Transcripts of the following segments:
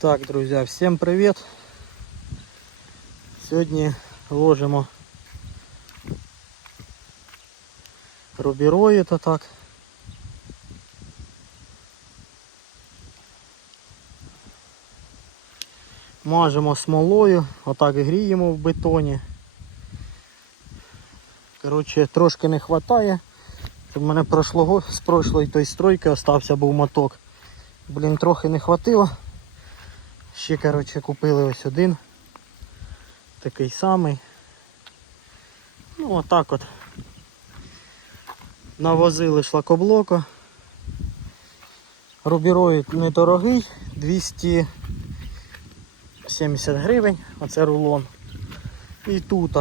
Так, друзі, всім привіт. Сьогодні ложимо рубіроїд отак. Мажемо смолою, отак гріємо в бетоні. Коротше, трошки не вистачає. Щоб мене прошлого, з прошлої той стройки остався був моток. Блін, трохи не хватило. Ще коротше, купили ось один. Такий самий. Ну отак от. Навозили шлакоблока. Рубіроїд недорогий, 270 гривень, оце рулон. І тут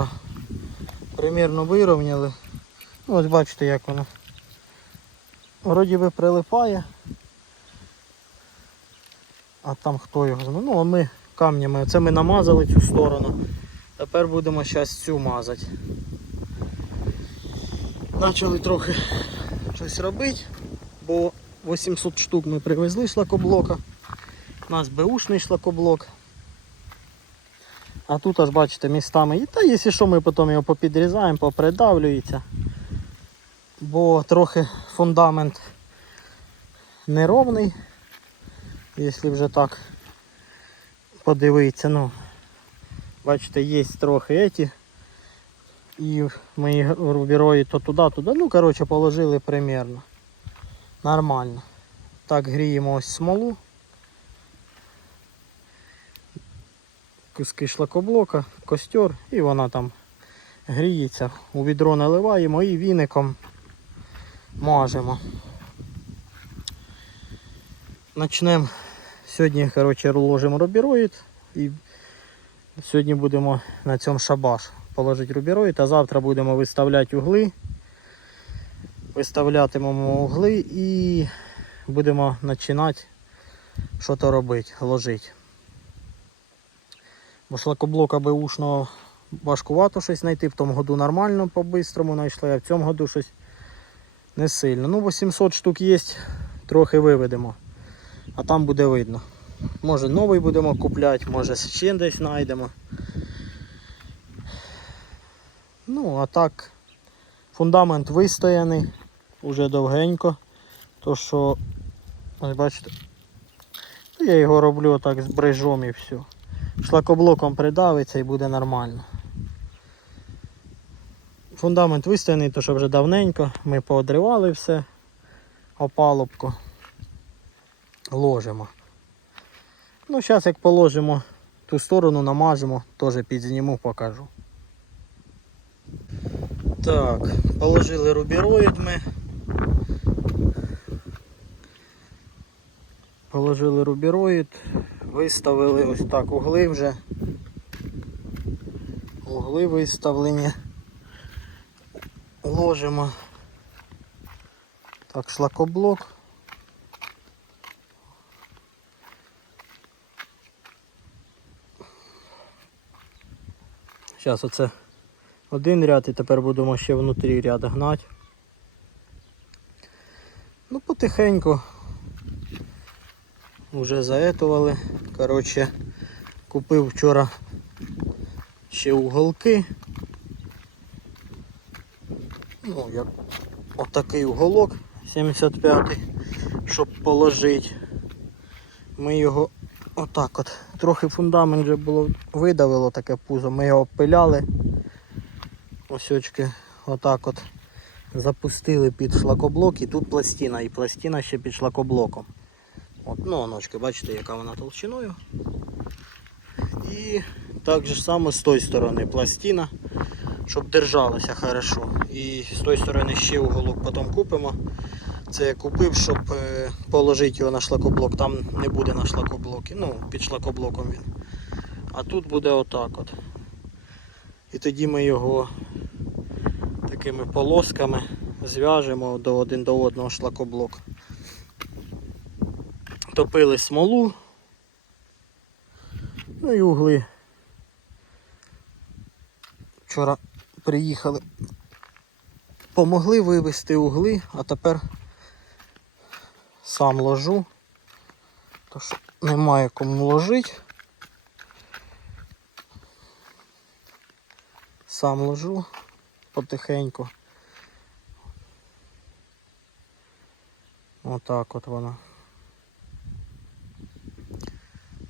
примірно вирівняли. Ну, ось бачите як воно. Вроді би прилипає. А там хто його знає. Ну а ми камнями. Це ми намазали цю сторону. Тепер будемо зараз цю мазати. Почали трохи щось робити, бо 800 штук ми привезли шлакоблока. У нас беушний шлакоблок. А тут аж бачите містами. І та якщо що ми потім його попідрізаємо, попридавлюється. Бо трохи фундамент неровний. Якщо вже так подивитися, ну, бачите, є трохи еті. І мої рубірої то туди, туди. Ну, коротше, положили примерно. Нормально. Так, гріємо ось смолу. Куски шлакоблока, костер і вона там гріється. У відро наливаємо і віником мажемо. Начнемо. Сьогодні коротше, ложимо рубіроїд і сьогодні будемо на цьому шабаш положити рубіроїд, а завтра будемо виставляти угли. Виставлятимемо угли і будемо починати що то робити, ложити. Бо шлакоблока беушного важкувато щось знайти, в тому году нормально по-бистрому знайшли, а в цьому году щось не сильно. Ну 800 штук є, трохи виведемо, а там буде видно. Може новий будемо купляти, може ще десь знайдемо. Ну, а так, фундамент вистояний, уже довгенько. То що, ось бачите, я його роблю отак з брижом і все. Шлакоблоком придавиться і буде нормально. Фундамент вистояний, то що вже давненько. Ми поодривали все, опалубку. Ложимо. Ну, зараз як положимо ту сторону, намажемо, теж підзніму, покажу. Так, положили рубіроїд ми. Положили рубіроїд, виставили ось так угли вже. Угли виставлені. Ложимо так, шлакоблок. Зараз оце один ряд і тепер будемо ще внутрі ряд гнати. Ну потихеньку вже заетували. Коротше, купив вчора ще уголки. Ну, як отакий уголок 75-й, щоб положити. Ми його отак от. Трохи фундамент вже було видавило таке пузо, ми його пиляли. Ось очки отак от запустили під шлакоблок і тут пластина, і пластина ще під шлакоблоком. От, ну, оночки, бачите, яка вона толщиною. І так же само з тої сторони пластина, щоб держалося хорошо. І з тої сторони ще уголок потім купимо. Це я купив, щоб е, положити його на шлакоблок. Там не буде на шлакоблокі, ну, під шлакоблоком він. А тут буде отак от. І тоді ми його такими полосками зв'яжемо до один до одного шлакоблок. Топили смолу. Ну і угли. Вчора приїхали, помогли вивезти угли, а тепер сам ложу. То що немає кому ложити. Сам ложу потихеньку. Отак от вона.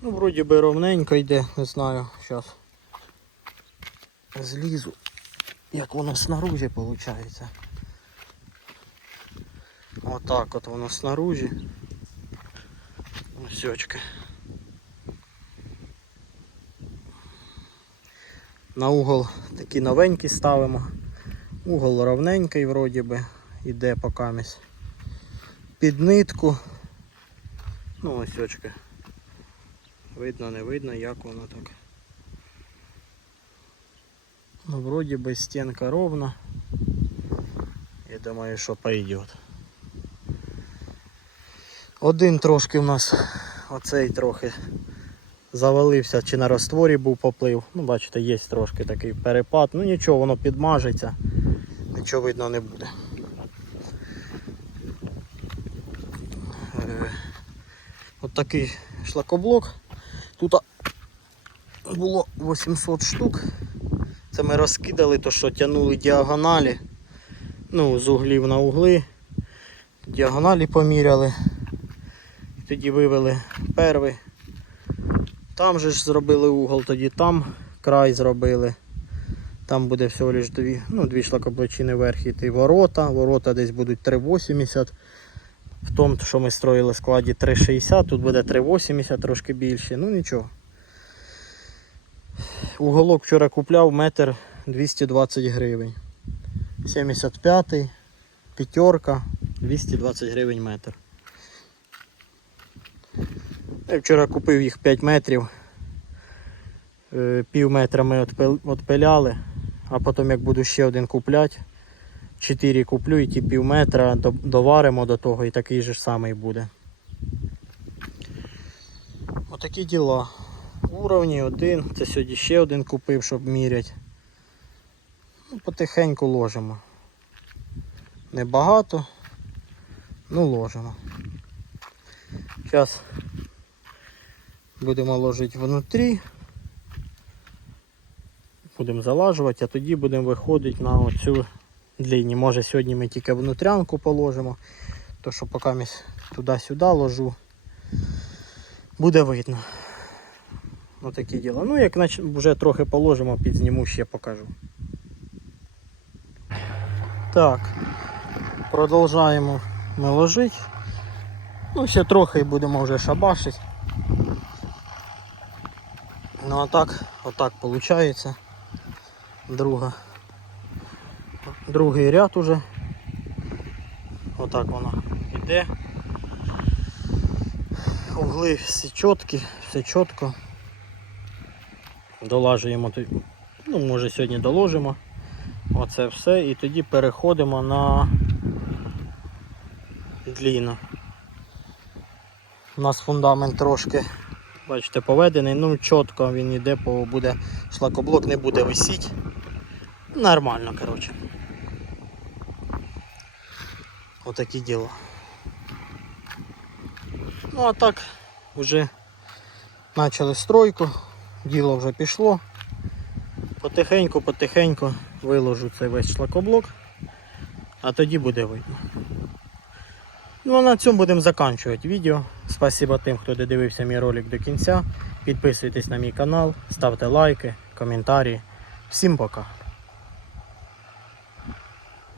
Ну, вроді би ровненько йде, не знаю, зараз злізу, як воно снаружи виходить. Отак от воно снаружи. Ось очки. На угол такі новенькі ставимо. Угол ровненький вроді би, іде по камісь. Під нитку. Ну ось очки. Видно, не видно, як воно так. Ну, вроді би стінка ровна. Я думаю, що пойдет. Один трошки в нас оцей трохи завалився, чи на розтворі був поплив. Ну, бачите, є трошки такий перепад. Ну нічого, воно підмажеться, нічого видно не буде. Е, От такий шлакоблок. Тут було 800 штук. Це ми розкидали, то що тягнули діагоналі. Ну, з углів на угли. Діагоналі поміряли. Тоді вивели перший. Там же ж зробили угол, тоді там край зробили. Там буде всього лиш дві, ну, дві шлакоблочини верх і ворота. Ворота десь будуть 3,80. В тому, що ми строїли складі 3,60, тут буде 3,80 трошки більше. Ну нічого. Уголок вчора купляв метр 220 гривень. 75-й, п'ятерка, 220 гривень метр. Я вчора купив їх 5 метрів. Е, Пів метра ми отпиляли, а потім як буду ще один купляти, 4 куплю і ті пів метра доваримо до того і такий же ж самий буде. Отакі діла. Уровні один, це сьогодні ще один купив, щоб міряти. Ну, потихеньку ложимо. Небагато, ну ложимо. Зараз будемо ложити внутрі. Будемо залажувати, а тоді будемо виходити на оцю длинні. Може сьогодні ми тільки внутрянку положимо, то що поки ми туди-сюди ложу, буде видно. Отакі діла. Ну, як вже трохи положимо, підзніму ще покажу. Так, продовжаємо ми ложити. Ну, ще трохи і будемо вже шабашити. Ну а так, отак виходить. Друга. Другий ряд уже. Отак воно іде. Угли всі чіткі, все чітко. Долажуємо. Ну, може сьогодні доложимо. Оце все і тоді переходимо на дліну. У нас фундамент трошки, бачите, поведений, ну чітко він йде, буде шлакоблок не буде висіти. Нормально, коротше. Отакі діла. Ну а так, вже почали стройку, діло вже пішло. Потихеньку, потихеньку виложу цей весь шлакоблок, а тоді буде видно. Ну а на цьому будемо закінчувати відео. Спасибо тим, хто додивився мій ролик до кінця. Підписуйтесь на мій канал, ставте лайки, коментарі. Всім пока!